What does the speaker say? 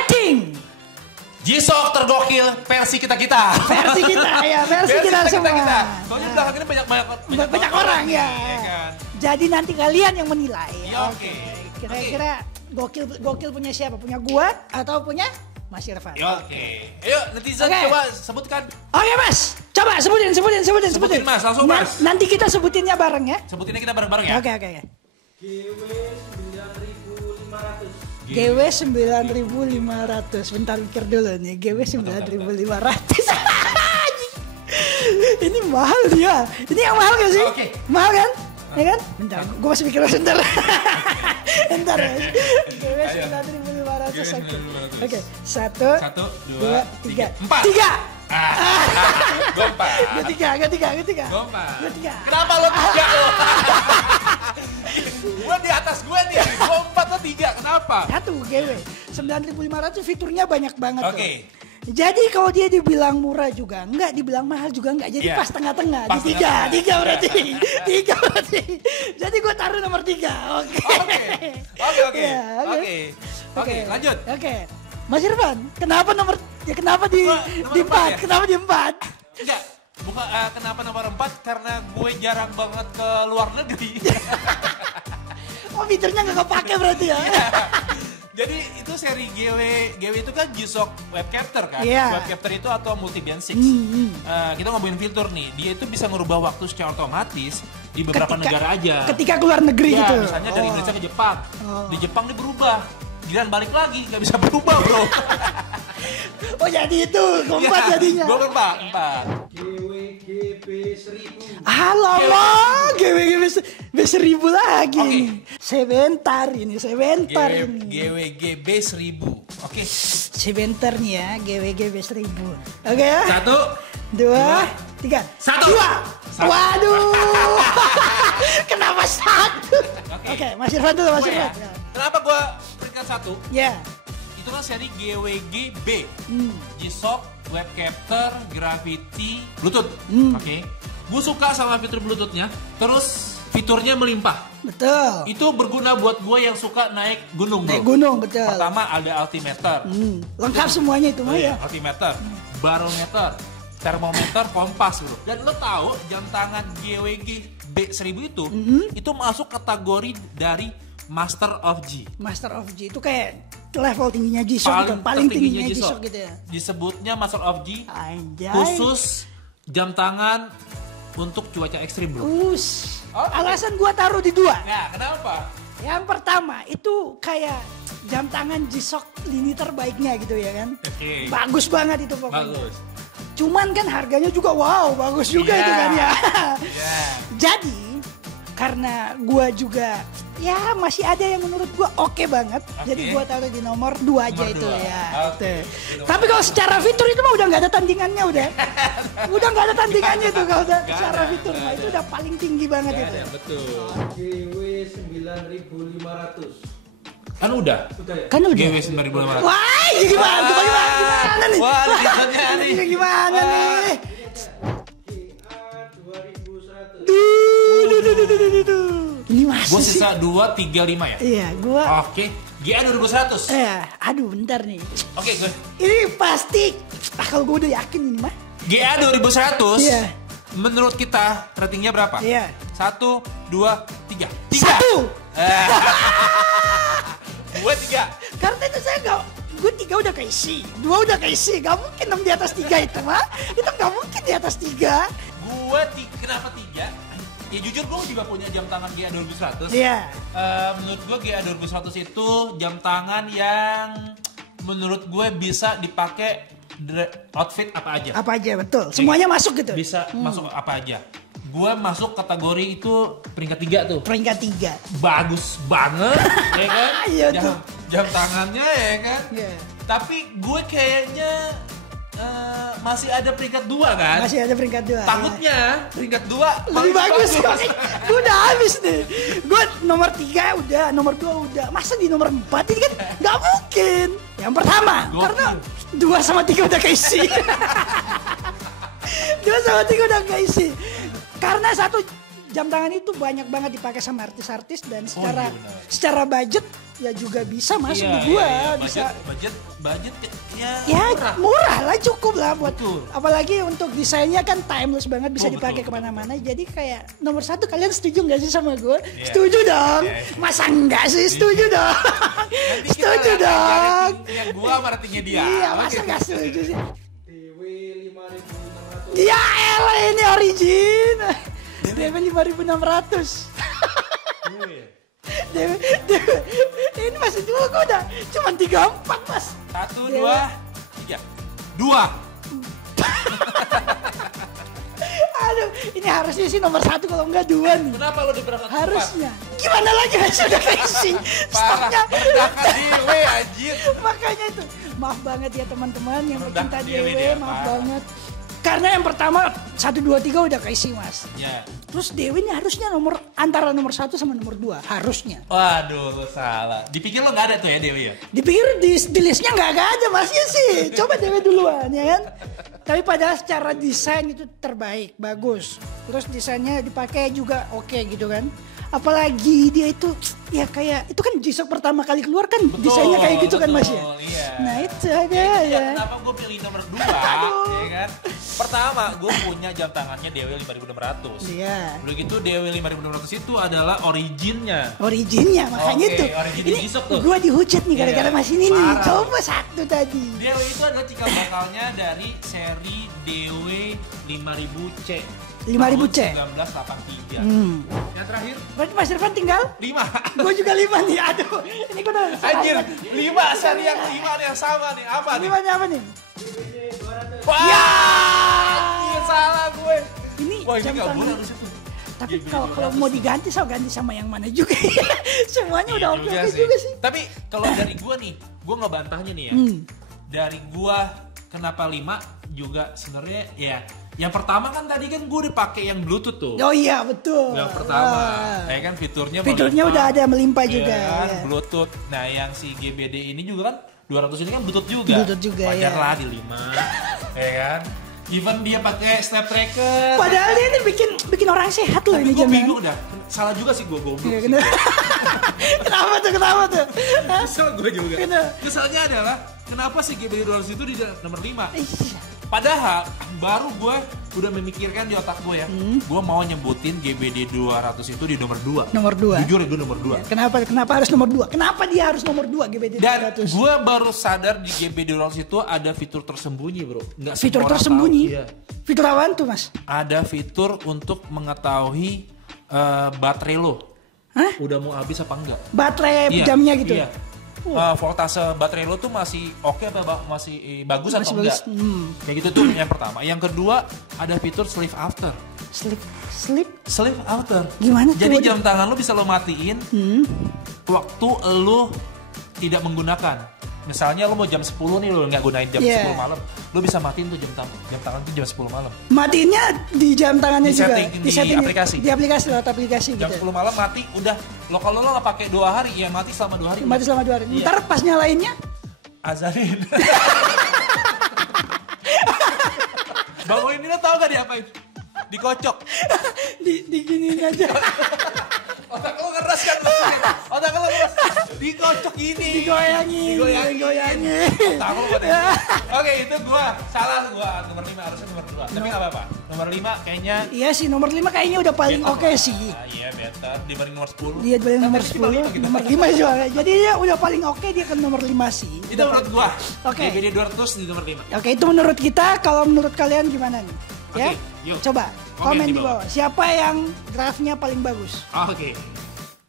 ranking G-Shock tergokil versi kita-kita. versi kita ya, versi kita semua. Soalnya belakang ini Banyak orang ya. kan? Jadi nanti kalian yang menilai. Ya, oke. Kira-kira gokil punya siapa? Punya gua atau punya Mas Irfan? Ya, oke. Ayo netizen coba sebutkan. Oke Mas, coba sebutin. Sebutin Mas, langsung Mas. Nanti kita sebutinnya bareng ya. Sebutinnya kita bareng-bareng ya. Oke. GW 9.500. Bentar mikir dulu nih. GW 9.500. Ini mahal dia. Ini yang mahal gak sih? Oke. Mahal kan? Ya kan? Bentar, gue masih mikir sebentar. Bentar ya. GW 9.500. Oke. 1, 2, 3. 4. 3. Gue 4. Gue tiga. Gue 4. Kenapa lo 3 lo? Gue di atas gue nih. Gue 4 lo 3. Kenapa? Satu GW 9.500 fiturnya banyak banget. Oke. Tuh. Jadi kalau dia dibilang murah juga enggak, dibilang mahal juga enggak. Jadi pas tengah-tengah. Pas Di tiga berarti. Jadi gue taruh nomor 3. Oke, lanjut. Oke. Mas Irfan, kenapa di 4? Ya? Kenapa di 4? Enggak. Bukan kenapa nomor 4? Karena gue jarang banget ke luar negeri. Oh, fiturnya nggak kepake berarti ya? Jadi itu seri GW itu kan G-Shock Web Capture kan? Yeah. Web Capture itu atau Multi Band 6. Kita ngomongin fitur nih, dia itu bisa ngerubah waktu secara otomatis di beberapa negara aja. Ketika keluar negeri ya, gitu. Misalnya dari Indonesia ke Jepang. Di Jepang dia berubah. Giliran balik lagi, nggak bisa berubah bro. Oh jadi itu, keempat jadinya. Gue 4. GWGB 1000. Alamak, GWGB 1000 lagi. Oke. Sebentar ini. GWGB 1000. Oke. Sebentar nih ya, GWGB 1000. Oke ya. 1, 2, 3. 1. Waduh. Kenapa 1? Oke, Mas Irfan dulu, Mas Irfan. Kenapa gue peringkat 1? Ya. Itu kan seri GWGB. G-Shock, Web Capture, Gravity, Bluetooth. Oke. Gue suka sama fitur Bluetoothnya. Terus fiturnya melimpah. Betul. Itu berguna buat gue yang suka naik gunung bro. Naik gunung, betul. Pertama ada altimeter. Lengkap semuanya itu mah ya. Altimeter, barometer, termometer, kompas bro. Dan lo tahu jam tangan GWGB 1000 itu masuk kategori dari Master of G. Master of G itu kayak level tingginya G-Shock gitu. Paling tingginya G-Shock gitu ya. Disebutnya Master of G. Anjay. Khusus jam tangan untuk cuaca ekstrim bro. Alasan gua taruh di 2. Nah, kenapa? Yang pertama itu kayak jam tangan G-Shock lini terbaiknya gitu ya kan. Oke. Bagus banget itu pokoknya. Bagus. Cuman kan harganya juga wow, bagus juga itu kan ya. Jadi karena gua juga ya masih ada yang menurut gua oke banget. Jadi gua taruh di nomor 2 aja Nomor itu 2. ya. Oke. Tapi kalau secara fitur itu mah udah nggak ada tandingannya udah. Udah nggak ada tandingannya tuh kalau udah secara fitur mah itu udah paling tinggi banget itu. Betul. GW 9500. Kan udah. Kan udah. GW 9500. Wah, gimana nih? Wah, netizennya nih. Gimana nih? GA 2100. Ini masih Gue sih. sisa 2, 3, 5 ya? Iya, gua. Oke. GA 2100. Aduh, bentar nih. Oke, gue. Ini pasti. Kalau gue udah yakin ini mah. GA 2100. Iya. Menurut kita ratingnya berapa? Iya. 1, 2, 3. 1. Gue 3. Karena itu saya nggak. Gue 3 udah keisi, 2 udah keisi. Gak mungkin dong di atas 3 itu mah. Itu gak mungkin di atas 3. Gue kenapa 3? Ya jujur gue juga punya jam tangan GA 2100. Iya. Menurut gue GA 2100 itu jam tangan yang menurut gue bisa dipakai outfit apa aja. Apa aja, betul. Semuanya masuk gitu. Bisa masuk apa aja. Gue masuk kategori itu peringkat 3 tuh. Peringkat 3. Bagus banget, ya kan? Iya tuh. Jam tangannya ya kan? Iya. Tapi gue kayaknya masih ada peringkat 2 kan? Masih ada peringkat 2. Takutnya peringkat 2 lebih bagus. Gue udah habis nih. Gue nomor 3 udah, nomor 2 udah. Masa di nomor 4 ini kan gak mungkin. Yang pertama, karena 2 sama 3 udah keisi. 2 sama 3 udah keisi. Karena satu jam tangan itu banyak banget dipakai sama artis-artis dan iya benar. secara budget ya juga bisa masuk Iya, di gua. iya. Bisa Budget ya, ya murah. murah lah, cukup lah buat. Betul. Apalagi untuk desainnya kan timeless banget, bisa Oh, dipakai betul, kemana-mana. Jadi kayak nomor 1, kalian setuju nggak sih sama gue? Iya. Setuju dong. Iya. Masa enggak sih? Setuju dong. Nanti kita Setuju lihat dong. ratingnya gua sama ratingnya dia. Iya, Oke. masa nggak setuju sih? DW 5.600. Ya elah, ini origin. DW 5.600. DW, ini masih dua, gue udah cuma 34 mas. 1, 2, 3. 2. Aduh, ini harusnya sih nomor 1 kalau enggak 2 nih. Kenapa lo diberangkat Harusnya. Gimana lagi sudah keisi stoknya. Merendahkan dewe anjir. Makanya itu. Maaf banget ya teman-teman yang pecinta Merendahkan dewe DW, dia, maaf parah. banget. Karena yang pertama 1, 2, 3 udah keisi mas. Ya. Terus DW ini harusnya antara nomor 1 sama nomor 2. Harusnya. Waduh, lo salah. Dipikir lo nggak ada tuh ya dewe ya? Dipikir di listnya nggak ada masnya sih. Coba DW duluan ya kan. Tapi padahal secara desain itu terbaik, bagus. Terus desainnya dipakai juga oke gitu kan. Apalagi dia itu ya kayak itu kan G-Shock pertama kali keluar kan desainnya kayak gitu kan mas ya. Iya. Nah itu ada ya. Kenapa gue pilih nomor 2 ya kan? Pertama, gue punya jam tangannya DW 5600. Iya. Udah gitu DW 5600 itu adalah originnya. Originnya makanya Oke, itu. origin Ini G-Shock tuh. gue dihujat nih gara-gara Iya, mas ini nih. parah. Coba 1 tadi. DW itu adalah cikal bakalnya dari seri DW 5000C. 5000C. 1983. Yang terakhir Berarti Mas Irfan tinggal? 5. Gue juga 5 nih. Aduh, ini gue udah. Anjir, 5 seri yang 5 yang sama nih. Apa nih? 5-nya apa nih? Wah, Ya! anjir, salah gue. Ini Wah, ini jam gak tangan. boleh harusnya tuh. Tapi Gini, kalau mau diganti, saya ganti sama yang mana juga. Semuanya udah oke Iya juga sih. Tapi kalau dari gua nih, gua ngebantahnya nih ya. Dari gua kenapa 5 juga sebenarnya ya. Yang pertama kan tadi kan gua udah pakai yang Bluetooth tuh. Oh iya betul. Yang pertama, Ah. ya kan fiturnya Fiturnya udah ada melimpah Iya juga. kan, ya. Bluetooth. Nah, yang si GBD ini juga kan 200 ini kan Bluetooth juga. Bluetooth juga, Wajar ya. lah di 5. Ya kan? Even dia pakai snap tracker. Padahal dia ini bikin orang sehat loh ini Gue jam bingung dah. Salah juga sih gue goblok. Iya, sih. kenapa tuh? Hah? Kesel gue juga. Kenapa? Kesalnya adalah kenapa sih GBD 200 itu di nomor 5? Iya. Padahal baru gue udah memikirkan di otak gue ya. Gue mau nyebutin GBD 200 itu di nomor 2. Nomor 2. Jujur gue nomor 2. Kenapa harus nomor 2? Kenapa dia harus nomor 2 GBD Dan 200? gue baru sadar di GBD 200 itu ada fitur tersembunyi bro. Nggak semua Fitur orang tersembunyi. tahu. Iya. Fitur apaan tuh mas? Ada fitur untuk mengetahui baterai lo. Hah? Udah mau habis apa enggak. Baterai Iya, jamnya gitu? Iya. Voltase baterai lo tuh masih oke apa masih bagus atau Masih enggak? bagus. Kayak gitu tuh yang pertama. Yang kedua ada fitur sleep after. Sleep? Sleep after. Gimana tuh? Jadi jam tangan lo bisa lo matiin waktu lo tidak menggunakan. Misalnya lo mau jam 10 nih lo nggak gunain jam Yeah. 10 malam, lo bisa matiin tuh jam tangan tuh jam 10 malam. Matiinnya di jam tangannya Di juga? setting, di aplikasi. Di aplikasi, lewat aplikasi Jam gitu? 10 malam mati udah. Lo kalau lo nggak pakai 2 hari ya mati selama 2 hari. Mati selama 2 hari. Iya. Ntar pas nyalainnya? Azanin. Bang Oin ini tau gak diapain? Dikocok. di giniin aja. Otak lo keras kan mesinnya. Otak lo keras. Dikocok ini. Digoyangin. Otak lo pada. Oke itu gua. Salah gua. Nomor 5 harusnya nomor 2. Tapi gak apa-apa. Nomor 5 kayaknya. Iya sih, nomor 5 kayaknya udah paling better oke lah. sih. Iya better. Dibanding nomor 10. Dia paling nomor Tapi cuma 10, lima gitu. nomor 5 sih. Jadi dia udah paling oke, dia ke nomor 5 sih. Itu Udah menurut paling- gua. Oke. GBD 200 di nomor 5. Oke, itu menurut kita. Kalau menurut kalian gimana nih? Ya, Oke, yuk. coba Komen komen di di bawah. Siapa yang draftnya paling bagus? Oke.